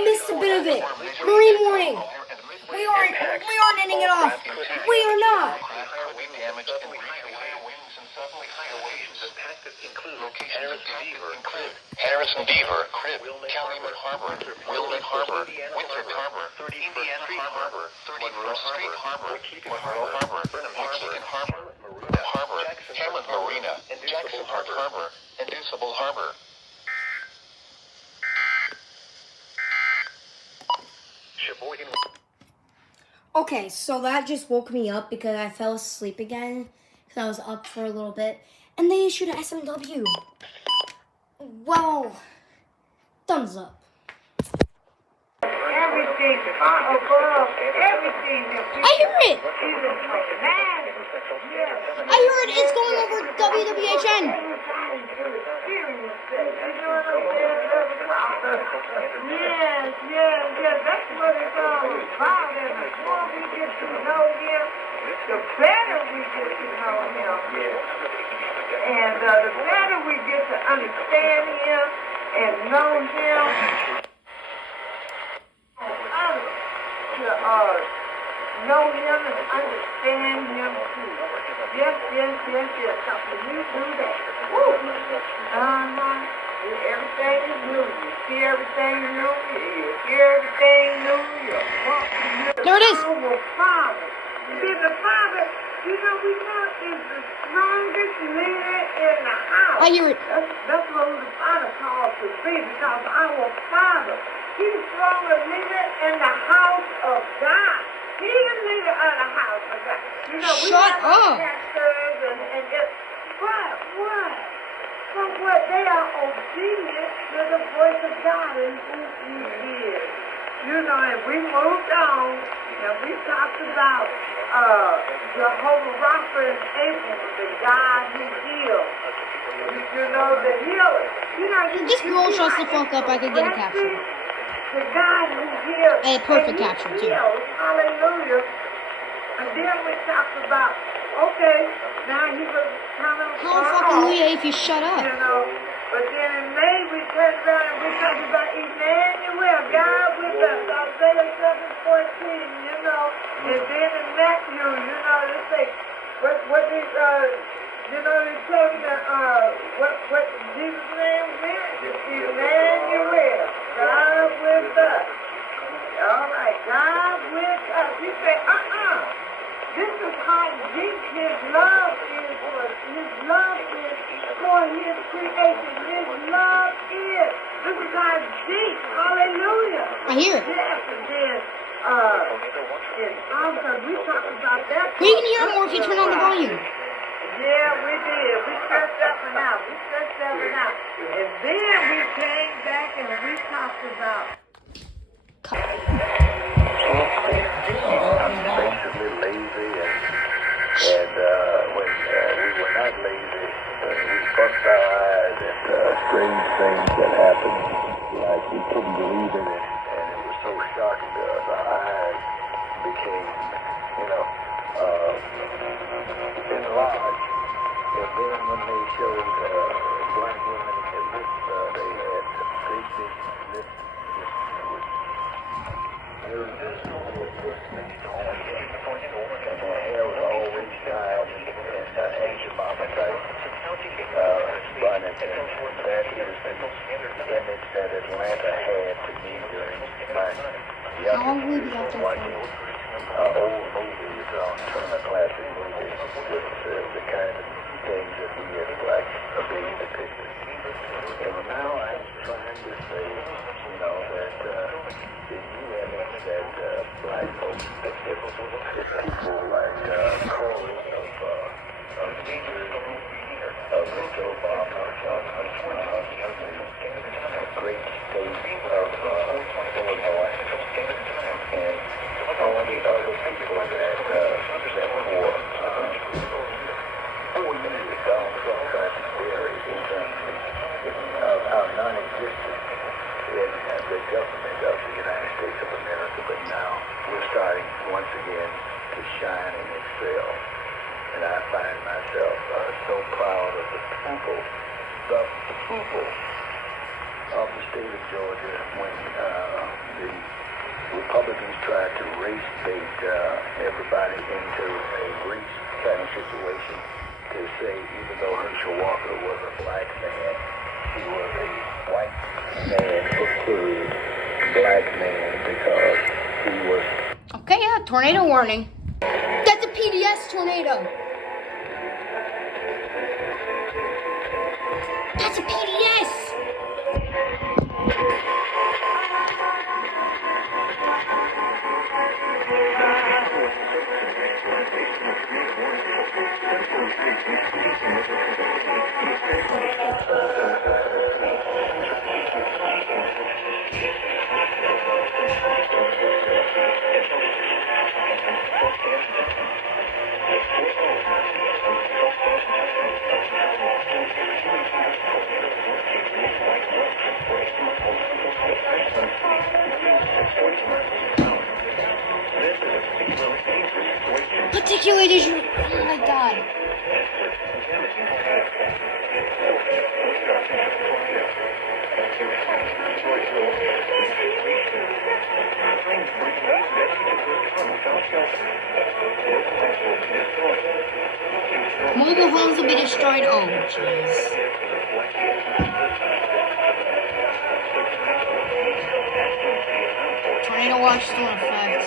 missed a bit of it. Marine warning. We aren't ending it off. We are not. Harrison Beaver, Calumet Harbor, Wilmot Harbor, Winthrop Harbor, Indiana Harbor, 31st Street Harbor, Monroe Harbor, Mexican Harbor, Hammond Marina, Jackson Park Harbor, and Deuceable Harbor. Okay, so that just woke me up because I fell asleep again because I was up for a little bit. And they issued an SMW. Well, thumbs up. Everything above, everything. I hear it. I heard it's going over WWHN. Yes. That's what it's all about. And the more we get to know him, the better we get to know him. And the better we get to understand him and know him, to know him and understand him too. Yes. How can you do that? Woo! Everything is new. You see everything new. You hear everything new. There it is. Our Father. See, the Father, we know is the strongest leader in the house. I hear it. That's what the Father calls to be, because our Father, he's the strongest leader in the house of God. He's the leader of the house of God. Shut up. Pastors and just, what? They are obedient to the voice of God and who he is. And we moved on, and we talked about Jehovah Rapha in April, the God who heals. The healer. This girl shuts the fuck up. I could get a caption. The God who heals. A perfect caption, too. Hallelujah. And then we talked about, okay, now he was kind of Hallelujah if you shut up. But then in May we turned around and we talked about Emmanuel, God with us, Isaiah 7:14, And then in Matthew, they say, what these, they told me what Jesus' name meant? Emmanuel, God with us. All right, God with us. He said, this is how deep his love is for us. His love is for his creation. His love is. This is how deep. Hallelujah. I hear it. Yes, and then, we talked about that. We can hear more if you turn on the volume. Yeah, we did. We stretched that one out. And then we came back and we talked about. Basically lazy, and when we were not lazy, we fucked our eyes at strange things that happened. Like we couldn't believe it, and it was so shocking to us. Our eyes became, enlarged. And then when they showed black women in lips, they had great big lips. And their hair was always tied and ancient mama type bun, and that is the image that Atlanta had to me during my younger watching old movies on Turner Classic Movies with the kind of things that we as blacks are being depicted. And now I'm trying to say, that the evidence that black folks, that people like Corey of Mr. Obama, a great state of Illinois, and all the other people that were 4 years Donald Trump tried to bury our non-existence in the government of the United States of America, but now we're starting once again to shine and excel. And I find myself so proud of the people of the state of Georgia when Republicans tried to race bait everybody into a race kind of situation to say even though Herschel Walker was a black man, he was a white man who killed black man because he was... Okay, yeah, tornado warning. That's a PDS tornado. That's a PDS. Particularly, oh my god. Mobile homes will be destroyed. Oh, jeez. Tornado watch still in effect.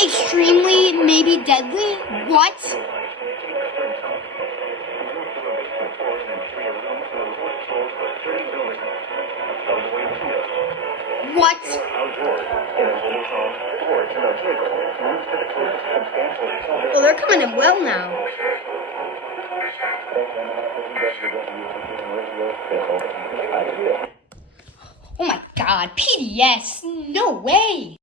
Extremely, maybe deadly? What? What? Well, they're coming in well now. Oh my god, PDS! No way!